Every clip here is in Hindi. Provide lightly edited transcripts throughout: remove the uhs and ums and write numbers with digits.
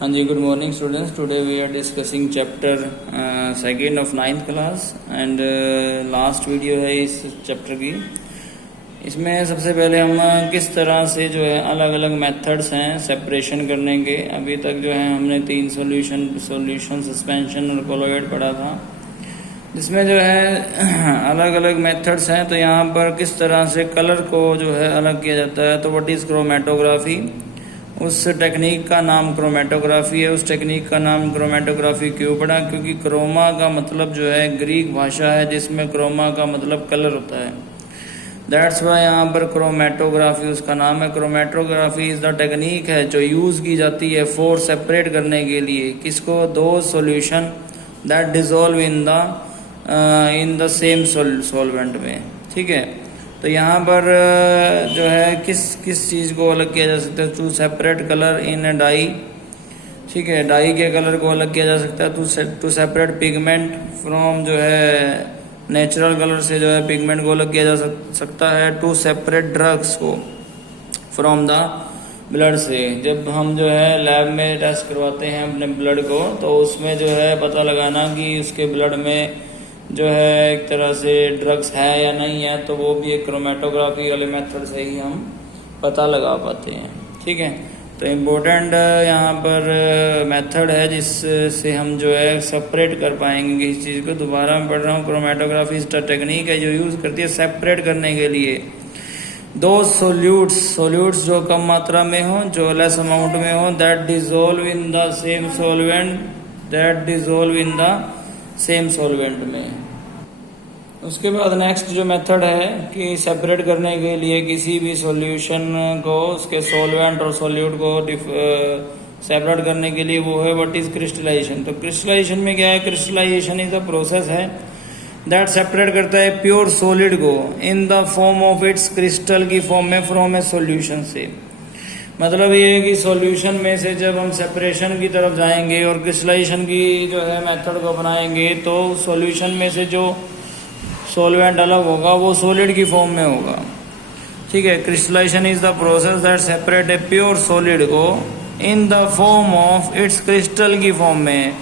हाँ जी, good morning students. Today we are discussing chapter second of 9th class and last video है इस चैप्टर की। इसमें सबसे पहले हम किस तरह से जो है अलग अलग मेथड्स हैं सेपरेशन करने के। अभी तक जो है हमने 3 सॉल्यूशन, सस्पेंशन और कोलॉइड पढ़ा था, जिसमें जो है अलग अलग मेथड्स हैं। तो यहाँ पर किस तरह से कलर को जो है अलग किया जाता है। तो व्हाट इज़ क्रोमेटोग्राफी, उस टेक्निक का नाम क्रोमेटोग्राफी है। उस टेक्निक का नाम क्रोमेटोग्राफी क्यों पड़ा? क्योंकि क्रोमा का मतलब जो है ग्रीक भाषा है, जिसमें क्रोमा का मतलब कलर होता है। दैट्स वाई यहाँ पर क्रोमेटोग्राफी उसका नाम है। क्रोमेटोग्राफी इज द टेक्निक है जो यूज़ की जाती है फॉर सेपरेट करने के लिए किसको, दो solution that dissolve in the same solvent में। ठीक है, तो यहाँ पर जो है किस चीज़ को अलग किया जा सकता है? To separate colour in a dye. ठीक है, डाई के कलर को अलग किया जा सकता है। टू सेपरेट पिगमेंट फ्रॉम जो है नेचुरल कलर से जो है पिगमेंट को अलग किया जा सकता है। टू सेपरेट ड्रग्स को फ्रॉम द ब्लड से। जब हम जो है लैब में टेस्ट करवाते हैं अपने ब्लड को, तो उसमें जो है पता लगाना कि उसके ब्लड में जो है एक तरह से ड्रग्स है या नहीं है, तो वो भी एक क्रोमेटोग्राफी वाले मेथड से ही हम पता लगा पाते हैं। ठीक है, तो इम्पोर्टेंट यहाँ पर मेथड है जिससे हम जो है सेपरेट कर पाएंगे किसी चीज़ को। दोबारा मैं पढ़ रहा हूँ, क्रोमेटोग्राफी इस टेक्निक है जो यूज़ करती है सेपरेट करने के लिए दो सोल्यूट्स जो कम मात्रा में हो, जो लेस अमाउंट में हो, that dissolve in the same solvent में। उसके बाद नेक्स्ट जो मेथड है कि सेपरेट करने के लिए किसी भी सॉल्यूशन को उसके सॉल्वेंट और सॉल्यूट को सेपरेट करने के लिए वो है व्हाट इज क्रिस्टलाइजेशन। तो क्रिस्टलाइजेशन में क्या है? क्रिस्टलाइजेशन इज अ प्रोसेस है दैट सेपरेट करता है प्योर सॉलिड को in the form of its crystal की फॉर्म में फ्रॉम ए सॉल्यूशन से। मतलब ये है कि सॉल्यूशन में से जब हम सेपरेशन की तरफ जाएंगे और क्रिस्टलाइजेशन की जो है मेथड को अपनाएंगे, तो सॉल्यूशन में से जो सॉल्वेंट अलग होगा वो सॉलिड की फॉर्म में होगा। ठीक है, crystallization is the process that separate a pure solid को in the form of its crystal की फॉर्म में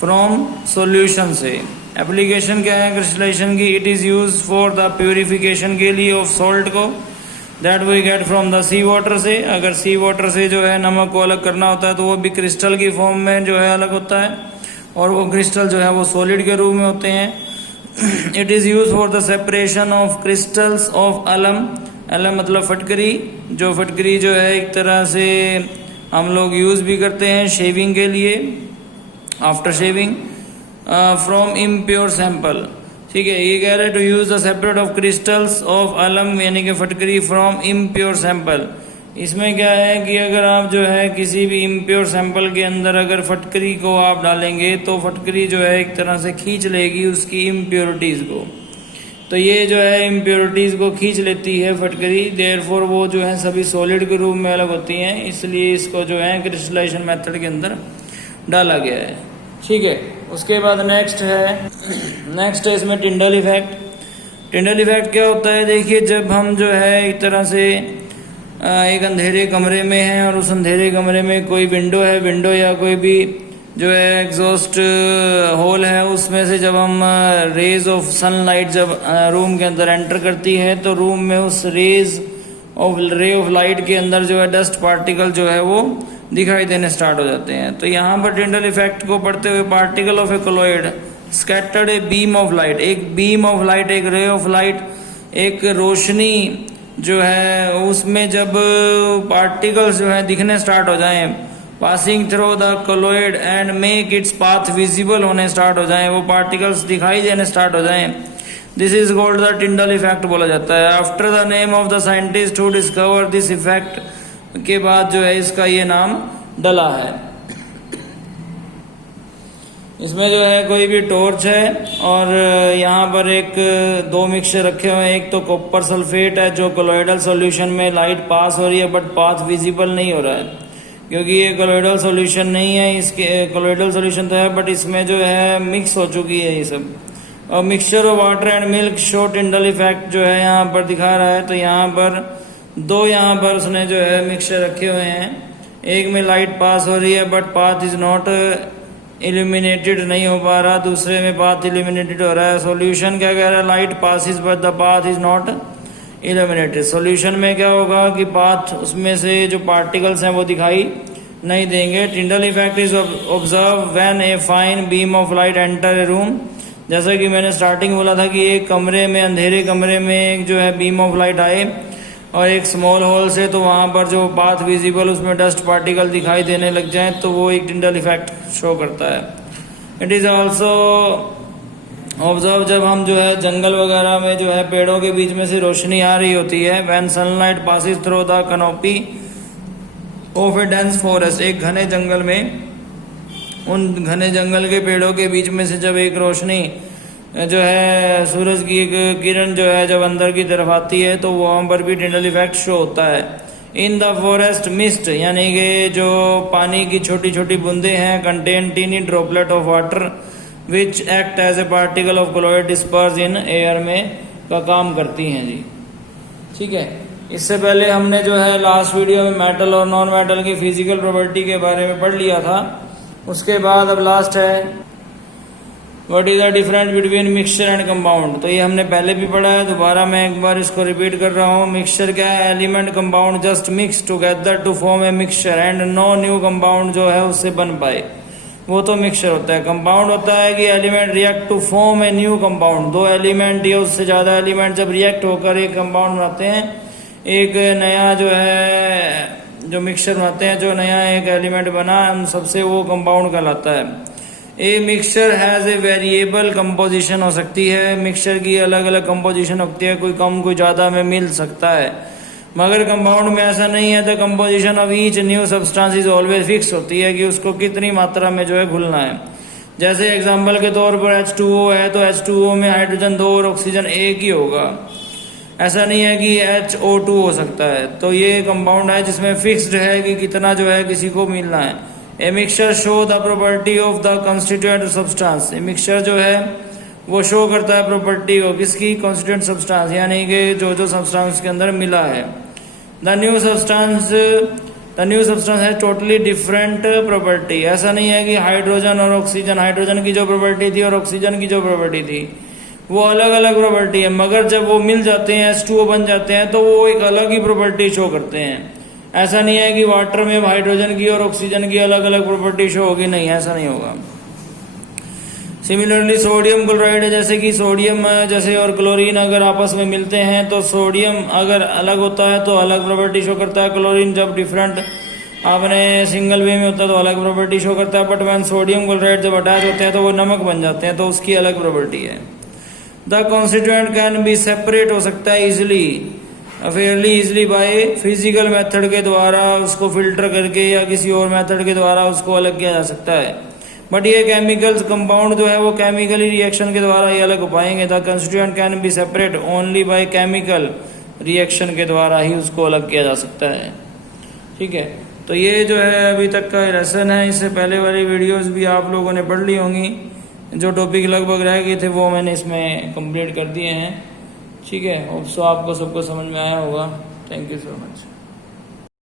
फ्रॉम सॉल्यूशन से। एप्लीकेशन क्या है क्रिस्टलाइजेशन की? It is use for the purification के लिए ऑफ सॉल्ट को that we get from the sea water से। अगर सी वाटर से जो है नमक को अलग करना होता है तो वो भी क्रिस्टल की फॉर्म में जो है अलग होता है, और वो क्रिस्टल जो है वो सॉलिड के रूप में होते हैं। It is use for the separation of crystals of अलम। अलम मतलब फटकरी। जो फटकरी जो है एक तरह से हम लोग यूज भी करते हैं शेविंग के लिए, after shaving, from impure sample. ठीक है, ये कह रहे हैं to use the separate of crystals of alum यानी कि फटकरी फ्रॉम इम्प्योर सैंपल। इसमें क्या है कि अगर आप जो है किसी भी इम्प्योर सैंपल के अंदर अगर फटकरी को आप डालेंगे तो फटकरी जो है एक तरह से खींच लेगी उसकी इम्प्योरिटीज को। तो ये जो है इम्प्योरिटीज को खींच लेती है फटकरी, देयरफॉर वो जो है सभी सॉलिड के रूप में अलग होती हैं। इसलिए इसको जो है क्रिस्टलाइजेशन मेथड के अंदर डाला गया है। ठीक है, उसके बाद नेक्स्ट है इसमें टिंडल इफेक्ट। टिंडल इफेक्ट क्या होता है? देखिए, जब हम जो है एक तरह से एक अंधेरे कमरे में हैं और उस अंधेरे कमरे में कोई विंडो या कोई भी जो है एग्जॉस्ट होल है, उसमें से जब हम रेज ऑफ सनलाइट जब रूम के अंदर एंटर करती है तो रूम में उस रे ऑफ लाइट के अंदर जो है डस्ट पार्टिकल जो है वो दिखाई देने स्टार्ट हो जाते हैं। तो यहाँ पर टिंडल इफेक्ट को पढ़ते हुए particle of A colloid scattered a beam of light, एक बीम ऑफ लाइट, एक रे ऑफ लाइट, एक रोशनी जो है उसमें जब पार्टिकल्स जो है दिखने स्टार्ट हो जाएं, passing through the colloid and make its path visible होने स्टार्ट हो जाएं, वो पार्टिकल्स दिखाई देने स्टार्ट हो जाएं, this is called the Tyndall effect बोला जाता है। After the name of the scientist who discover this effect के बाद जो है इसका ये नाम डला है। इसमें जो है कोई भी टॉर्च है और यहाँ पर एक दो मिक्सचर रखे हुए हैं। एक तो कॉपर सल्फेट है जो कोलॉइडल सॉल्यूशन में लाइट पास हो रही है बट पाथ विजिबल नहीं हो रहा है, क्योंकि ये कोलॉइडल सॉल्यूशन नहीं है। इसके कोलॉइडल सॉल्यूशन तो है बट इसमें जो है मिक्स हो चुकी है ये सब। और mixture of water and milk show Tyndall effect जो है यहाँ पर दिखा रहा है। तो यहाँ पर उसने जो है मिक्सचर रखे हुए हैं एक में लाइट पास हो रही है but path is not illuminated, नहीं हो पा रहा, दूसरे में पाथ इल्यूमिनेटेड हो रहा है। सॉल्यूशन क्या कह रहा है, light passes but the path is not illuminated. Solution में क्या होगा कि पाथ उसमें से जो पार्टिकल्स हैं वो दिखाई नहीं देंगे। Tyndall effect is observe when a fine beam of light enter a room. जैसा कि मैंने स्टार्टिंग बोला था कि एक कमरे में, अंधेरे कमरे में एक जो है बीम ऑफ लाइट आए और एक स्मॉल होल से, तो वहां पर जो पाथ विजिबल उसमें डस्ट पार्टिकल दिखाई देने लग जाए तो वो एक टिंडल इफेक्ट शो करता है। इट इज ऑल्सो ऑब्जर्व जब हम जो है जंगल वगैरह में जो है पेड़ों के बीच में से रोशनी आ रही होती है, when sunlight passes through the canopy of A dense forest, एक घने जंगल में, उन घने जंगल के पेड़ों के बीच में से जब एक रोशनी जो है सूरज की एक किरण जो है जब अंदर की तरफ आती है तो वहां पर भी टिंडल इफेक्ट शो होता है। इन द फॉरेस्ट मिस्ट, यानी कि जो पानी की छोटी छोटी बूंदे हैं, contain tiny droplet of water which act as a particle of chloride disperse in air में का काम करती हैं जी। ठीक है, इससे पहले हमने जो है लास्ट वीडियो में मेटल और नॉन मेटल की फिजिकल प्रॉपर्टी के बारे में पढ़ लिया था। उसके बाद अब लास्ट है what is the difference between mixture and compound. तो ये हमने पहले भी पढ़ा है, दोबारा मैं एक बार इसको रिपीट कर रहा हूँ। मिक्सचर क्या है, element compound just mix together to form a mixture and no new compound जो है उससे बन पाए, वो तो मिक्सचर होता है। कंपाउंड होता है कि element react to form a new compound, दो एलिमेंट या उससे ज्यादा एलिमेंट जब रिएक्ट होकर एक कंपाउंड बनाते हैं, एक नया जो है जो मिक्सचर बनाते हैं, जो नया एक एलिमेंट बना उन सबसे वो कंपाउंड कहलाता है। A mixture has a variable composition हो सकती है, मिक्सचर की अलग अलग कंपोजिशन होती है, कोई कम कोई ज्यादा में मिल सकता है, मगर कंपाउंड में ऐसा नहीं है। The composition of each new substance is always fix होती है कि उसको कितनी मात्रा में जो है घुलना है। जैसे एग्जांपल के तौर पर H2O है तो H2O में हाइड्रोजन 2 और ऑक्सीजन 1 ही होगा, ऐसा नहीं है कि HO2 हो सकता है। तो ये कंपाउंड है जिसमें फिक्स्ड है कि कितना जो है किसी को मिलना है। A mixture show the property of the constituent substance, a mixture जो है वो शो करता है प्रॉपर्टी को किसकी, कॉन्स्टिट्यूएंट सब्सटेंस, यानी कि जो जो सब्सटेंस के अंदर मिला है। द न्यू सब्सटेंस है टोटली डिफरेंट प्रॉपर्टी, ऐसा नहीं है कि हाइड्रोजन और ऑक्सीजन, हाइड्रोजन की जो प्रॉपर्टी थी और ऑक्सीजन की जो प्रॉपर्टी थी वो अलग अलग प्रॉपर्टी है, मगर जब वो मिल जाते हैं H2O बन जाते हैं तो वो एक अलग ही प्रॉपर्टी शो करते हैं। ऐसा नहीं है कि वाटर में हाइड्रोजन की और ऑक्सीजन की अलग अलग प्रॉपर्टी शो होगी, नहीं, ऐसा नहीं होगा। सिमिलरली सोडियम क्लोराइड, जैसे कि सोडियम जैसे और क्लोरीन अगर आपस में मिलते हैं तो सोडियम अगर अलग होता है तो अलग प्रॉपर्टी शो करता है, क्लोरीन जब डिफरेंट आपने सिंगल वे में होता है तो अलग प्रॉपर्टी शो करता है। बट व्हेन सोडियम क्लोराइड जब अटैच होते हैं तो वो नमक बन जाते हैं तो उसकी अलग प्रॉपर्टी है। The constituent can be separate हो सकता है easily, Fairlie easily by physical method के द्वारा, उसको फिल्टर करके या किसी और मेथड के द्वारा उसको अलग किया जा सकता है। बट ये केमिकल्स कंपाउंड जो है वो केमिकली रिएक्शन के द्वारा ही अलग हो पाएंगे। The constituent can be separate only by chemical reaction के द्वारा ही उसको अलग किया जा सकता है। ठीक है, तो ये जो है अभी तक का लेसन है। इससे पहले वाली वीडियोस भी आप लोगों ने पढ़ ली होंगी, जो टॉपिक लगभग रह गए थे वो मैंने इसमें कंप्लीट कर दिए हैं। ठीक है, होप सो आपको सबको समझ में आया होगा। Thank you so much.